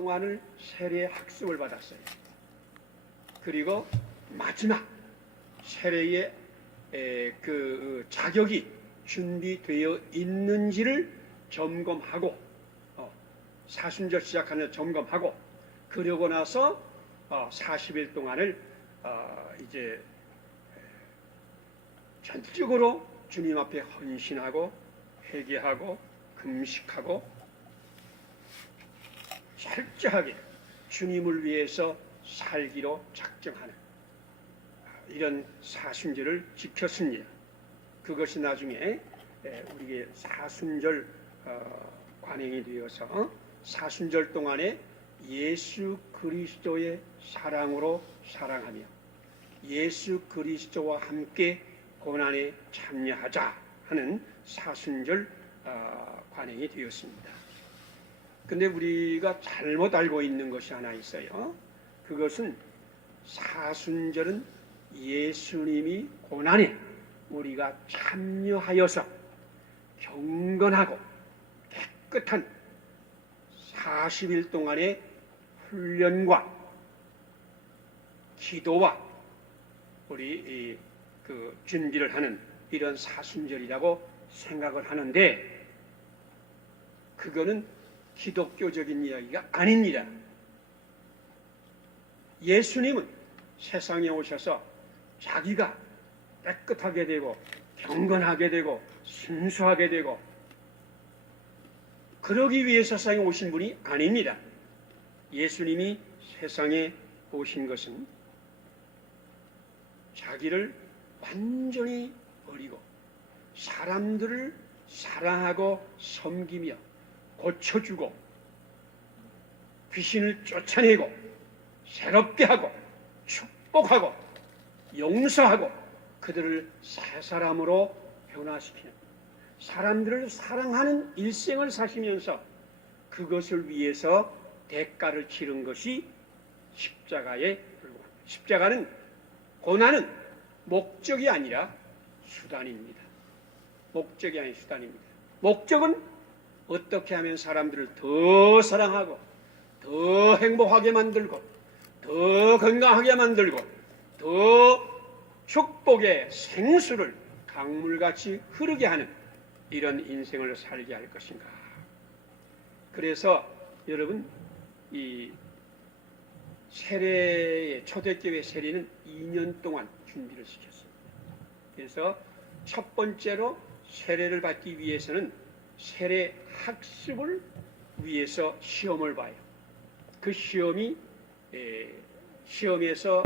동안을 세례 학습을 받았어요. 그리고 마지막 세례의 에, 그 자격이 준비되어 있는지를 점검하고 어, 사순절 시작하는 점검하고 그러고 나서 어, 40일 동안을 어, 이제 전적으로 주님 앞에 헌신하고 회개하고 금식하고 철저하게 주님을 위해서 살기로 작정하는 이런 사순절을 지켰습니다. 그것이 나중에 에, 우리의 사순절 어, 관행이 되어서 사순절 동안에 예수 그리스도의 사랑으로 사랑하며 예수 그리스도와 함께 고난에 참여하자 하는 사순절 어, 관행이 되었습니다. 근데 우리가 잘못 알고 있는 것이 하나 있어요. 그것은 사순절은 예수님이 고난에 우리가 참여하여서 경건하고 깨끗한 40일 동안의 훈련과 기도와 우리 이, 그 준비를 하는 이런 사순절이라고 생각을 하는데 그거는 기독교적인 이야기가 아닙니다. 예수님은 세상에 오셔서 자기가 깨끗하게 되고 경건하게 되고 순수하게 되고 그러기 위해서 세상에 오신 분이 아닙니다. 예수님이 세상에 오신 것은 자기를 완전히 버리고 사람들을 사랑하고 섬기며 고쳐주고 귀신을 쫓아내고 새롭게 하고 축복하고 용서하고 그들을 새 사람으로 변화시키는 사람들을 사랑하는 일생을 사시면서 그것을 위해서 대가를 치른 것이 십자가의 불구합니다. 십자가는 고난은 목적이 아니라 수단입니다. 목적이 아닌 수단입니다. 목적은 어떻게 하면 사람들을 더 사랑하고 더 행복하게 만들고 더 건강하게 만들고 더 축복의 생수를 강물같이 흐르게 하는 이런 인생을 살게 할 것인가. 그래서 여러분 이 세례의 초대교회 세례는 2년 동안 준비를 시켰습니다. 그래서 첫 번째로 세례를 받기 위해서는 세례 학습을 위해서 시험을 봐요. 그 시험이 에, 시험에서